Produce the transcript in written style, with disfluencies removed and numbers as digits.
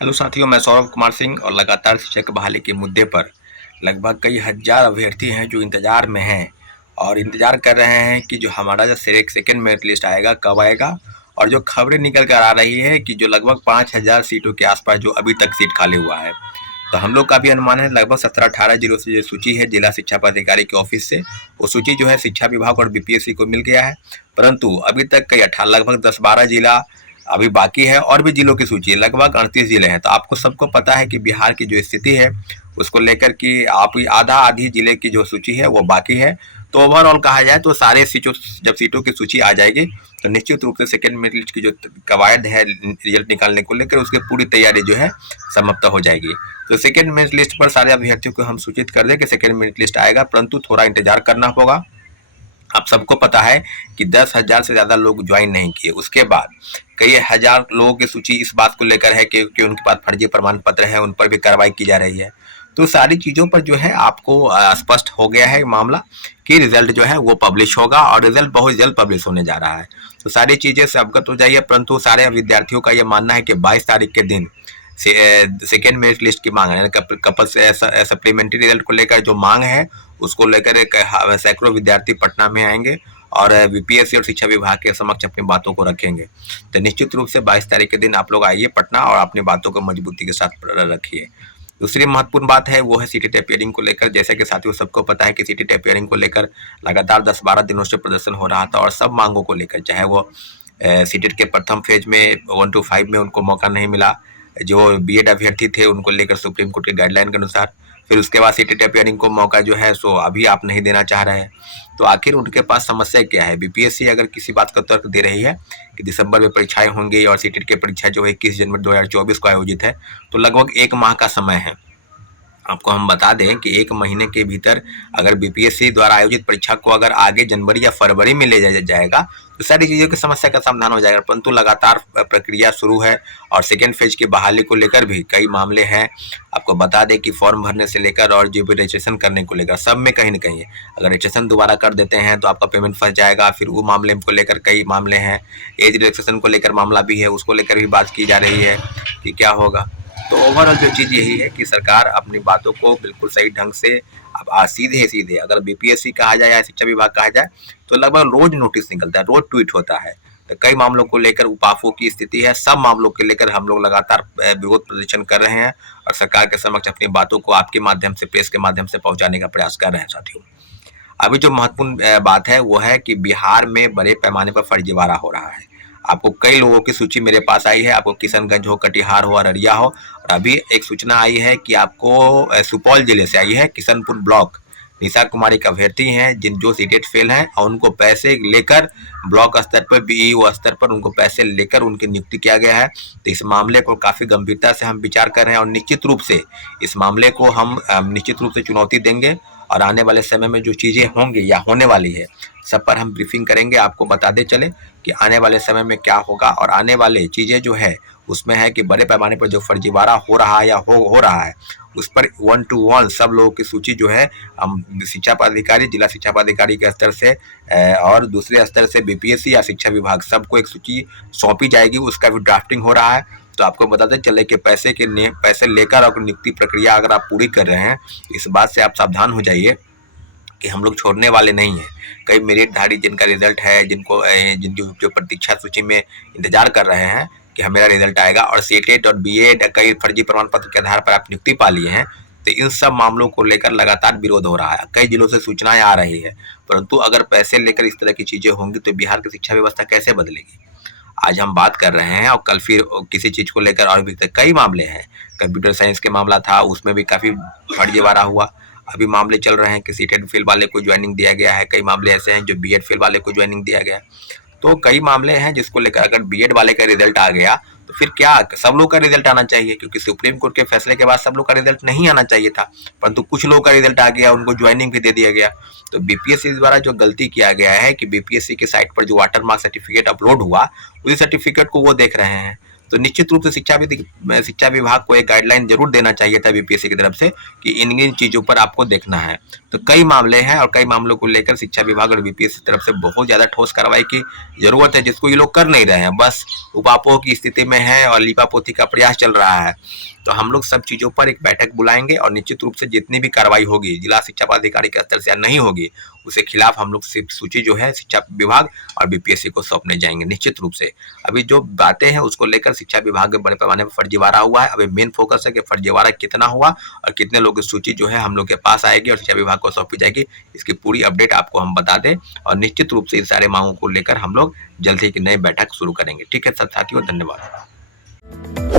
Hello साथियों, मैं सौरभ कुमार सिंह और लगातार शिक्षक बहाली के मुद्दे पर लगभग कई हजार अभ्यर्थी हैं जो इंतजार में हैं और इंतजार कर रहे हैं कि जो हमारा जो सेकेंड मेरिट लिस्ट आएगा कब आएगा। और जो खबरें निकल कर आ रही है कि जो लगभग 5,000 सीटों के आसपास जो अभी तक सीट खाली हुआ है, तो हम लोग का भी अनुमान है लगभग 17-18 जिलों से जो सूची है जिला शिक्षा पदाधिकारी के ऑफिस से, वो सूची जो है शिक्षा विभाग और बीपीएससी को मिल गया है। परंतु अभी तक कई लगभग 10-12 जिला अभी बाकी है और भी जिलों की सूची लगभग 38 जिले हैं। तो आपको सबको पता है कि बिहार की जो स्थिति है उसको लेकर कि आप आधा आधी जिले की जो सूची है वो बाकी है। तो ओवरऑल कहा जाए तो सारे सीटों जब सीटों की सूची आ जाएगी तो निश्चित रूप से सेकेंड मेरिट लिस्ट की जो कवायद है रिजल्ट निकालने को लेकर उसकी पूरी तैयारी जो है समाप्त हो जाएगी। तो सेकेंड मेरिट लिस्ट पर सारे अभ्यर्थियों को हम सूचित कर दें कि सेकेंड मेरिट लिस्ट आएगा, परंतु थोड़ा इंतजार करना होगा। आप सबको पता है कि 10,000 से ज़्यादा लोग ज्वाइन नहीं किए। उसके बाद कई हजार लोगों की सूची इस बात को लेकर है कि उनके पास फर्जी प्रमाण पत्र है, उन पर भी कार्रवाई की जा रही है। तो सारी चीज़ों पर जो है आपको स्पष्ट हो गया है मामला कि रिजल्ट जो है वो पब्लिश होगा और रिजल्ट बहुत जल्द पब्लिश होने जा रहा है। तो सारी चीज़ें से अवगत हो जाइए, परंतु सारे विद्यार्थियों का ये मानना है कि 22 तारीख के दिन सेकेंड मेरिट लिस्ट की मांग है, कपल से सप्लीमेंट्री रिजल्ट को लेकर जो मांग है उसको लेकर एक सैकड़ों विद्यार्थी पटना में आएंगे और बीपीएससी और शिक्षा विभाग के समक्ष अपनी बातों को रखेंगे। तो निश्चित रूप से 22 तारीख के दिन आप लोग आइए पटना और अपनी बातों को मजबूती के साथ रखिए। दूसरी महत्वपूर्ण बात है वो है सीटेट अपियरिंग को लेकर। जैसे कि साथियों सबको पता है कि सीटेट अपियरिंग को लेकर लगातार 10-12 दिनों से प्रदर्शन हो रहा था और सब मांगों को लेकर, चाहे वो सीटेट के प्रथम फेज में 1 to 5 में उनको मौका नहीं मिला, जो बीएड अभ्यर्थी थे उनको लेकर सुप्रीम कोर्ट के गाइडलाइन के अनुसार, फिर उसके बाद सीटेट अपियरिंग को मौका जो है सो अभी आप नहीं देना चाह रहे हैं। तो आखिर उनके पास समस्या क्या है? बीपीएससी अगर किसी बात का तर्क दे रही है कि दिसंबर में परीक्षाएं होंगी और सीटेट की परीक्षा जो है 21 जनवरी 2024 को आयोजित है, तो लगभग 1 माह का समय है। आपको हम बता दें कि 1 महीने के भीतर अगर बीपीएससी द्वारा आयोजित परीक्षा को अगर आगे जनवरी या फरवरी में ले जाएगा तो सारी चीज़ों की समस्या का समाधान हो जाएगा। परंतु लगातार प्रक्रिया शुरू है और सेकेंड फेज की बहाली को लेकर भी कई मामले हैं। आपको बता दें कि फॉर्म भरने से लेकर और जो भी रजिस्ट्रेशन करने को लेकर सब में कहीं ना कहीं अगर रजिस्ट्रेशन दोबारा कर देते हैं तो आपका पेमेंट फंस जाएगा। फिर वो मामले को लेकर कई मामले हैं, एज रिलैक्सेशन को लेकर मामला भी है, उसको लेकर भी बात की जा रही है कि क्या होगा। तो ओवरऑल जो चीज़ यही है कि सरकार अपनी बातों को बिल्कुल सही ढंग से अब सीधे सीधे अगर बीपीएससी कहा जाए या शिक्षा विभाग कहा जाए तो लगभग रोज नोटिस निकलता है, रोज ट्वीट होता है। तो कई मामलों को लेकर उपाफों की स्थिति है, सब मामलों के लेकर हम लोग लगातार विरोध प्रदर्शन कर रहे हैं और सरकार के समक्ष अपनी बातों को आपके माध्यम से, प्रेस के माध्यम से पहुंचाने का प्रयास कर रहे हैं। साथियों अभी जो महत्वपूर्ण बात है वो है कि बिहार में बड़े पैमाने पर फर्जीवाड़ा हो रहा है। आपको कई लोगों की सूची मेरे पास आई है, आपको किशनगंज हो, कटिहार हो, अररिया हो, और अभी एक सूचना आई है कि आपको सुपौल जिले से आई है, किशनपुर ब्लॉक निशा कुमारी का अभ्यर्थी हैं जिन जो सीटेट फेल हैं और उनको पैसे लेकर ब्लॉक स्तर पर बीईओ स्तर पर उनको पैसे लेकर उनकी नियुक्ति किया गया है। तो इस मामले को काफ़ी गंभीरता से हम विचार कर रहे हैं और निश्चित रूप से इस मामले को हम निश्चित रूप से चुनौती देंगे और आने वाले समय में जो चीज़ें होंगी या होने वाली है सब पर हम ब्रीफिंग करेंगे। आपको बताते चले कि आने वाले समय में क्या होगा और आने वाले चीज़ें जो है उसमें है कि बड़े पैमाने पर जो फर्जीवाड़ा हो रहा है या हो रहा है उस पर 1 to 1 सब लोगों की सूची जो है हम शिक्षा पदाधिकारी, जिला शिक्षा पदाधिकारी के स्तर से और दूसरे स्तर से बीपीएससी या शिक्षा विभाग सबको एक सूची सौंपी जाएगी, उसका भी ड्राफ्टिंग हो रहा है। तो आपको बताते चले कि पैसे लेकर और नियुक्ति प्रक्रिया अगर आप पूरी कर रहे हैं इस बात से आप सावधान हो जाइए कि हम लोग छोड़ने वाले नहीं हैं। कई मेरिटधारी जिनका रिजल्ट है, जिनकी जो प्रतीक्षा सूची में इंतजार कर रहे हैं कि मेरा रिजल्ट आएगा और सीटेट और बीएड कई फर्जी प्रमाण पत्र के आधार पर आप नियुक्ति पा लिए हैं, तो इन सब मामलों को लेकर लगातार विरोध हो रहा है। कई जिलों से सूचनाएं आ रही है, परंतु अगर पैसे लेकर इस तरह की चीजें होंगी तो बिहार की शिक्षा व्यवस्था कैसे बदलेगी? आज हम बात कर रहे हैं और कल फिर किसी चीज को लेकर और भी कई मामले हैं। कंप्यूटर साइंस के मामला था, उसमें भी काफी फर्जीवाड़ा हुआ। अभी मामले चल रहे हैं कि सीटेट फेल वाले को ज्वाइनिंग दिया गया है, कई मामले ऐसे हैं जो बीएड फेल वाले को ज्वाइनिंग दिया गया। तो कई मामले हैं जिसको लेकर अगर बीएड वाले का रिजल्ट आ गया तो फिर क्या सब लोग का रिजल्ट आना चाहिए, क्योंकि सुप्रीम कोर्ट के फैसले के बाद सब लोग का रिजल्ट नहीं आना चाहिए था, परंतु कुछ लोग का रिजल्ट आ गया, उनको ज्वाइनिंग भी दे दिया गया। तो बीपीएससी द्वारा जो गलती किया गया है कि बीपीएससी के साइट पर जो वाटरमार्क सर्टिफिकेट अपलोड हुआ उसी सर्टिफिकेट को वो देख रहे हैं। तो निश्चित रूप से शिक्षा विभाग को एक गाइडलाइन जरूर देना चाहिए था बीपीएससी की तरफ से कि इन इन चीज़ों पर आपको देखना है। तो कई मामले हैं और कई मामलों को लेकर शिक्षा विभाग और बीपीएससी की तरफ से बहुत ज़्यादा ठोस कार्रवाई की जरूरत है, जिसको ये लोग कर नहीं रहे हैं, बस उपापोह की स्थिति में है और लीपापोती का प्रयास चल रहा है। तो हम लोग सब चीज़ों पर एक बैठक बुलाएंगे और निश्चित रूप से जितनी भी कार्रवाई होगी जिला शिक्षा पदाधिकारी के स्तर से नहीं होगी, उसके खिलाफ हम लोग सिर्फ सूची जो है शिक्षा विभाग और बीपीएससी को सौंपने जाएंगे निश्चित रूप से। अभी जो बातें हैं उसको लेकर शिक्षा विभाग में बड़े पैमाने पर फर्जीवाड़ा हुआ है। अभी मेन फोकस है कि फर्जीवाड़ा कितना हुआ और कितने लोगों की सूची जो है हम लोग के पास आएगी और शिक्षा विभाग को सौंपी जाएगी, इसकी पूरी अपडेट आपको हम बता दें और निश्चित रूप से इन सारे मांगों को लेकर हम लोग जल्द ही एक नई बैठक शुरू करेंगे। ठीक है साथियों, धन्यवाद।